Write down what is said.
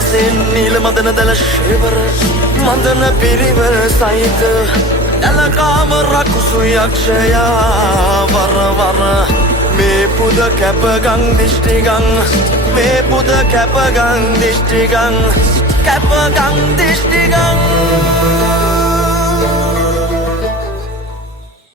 රසින් නීල මදන දල ශිවර මන්දන පිරිවර සහිත ඇලකාම රකුසු යක්ෂයා වරවර මේ පුද කැපගං දිෂ්ටිගං මේ පුද කැපගං දිෂ්ටිගං කැපගං දිෂ්ටිගං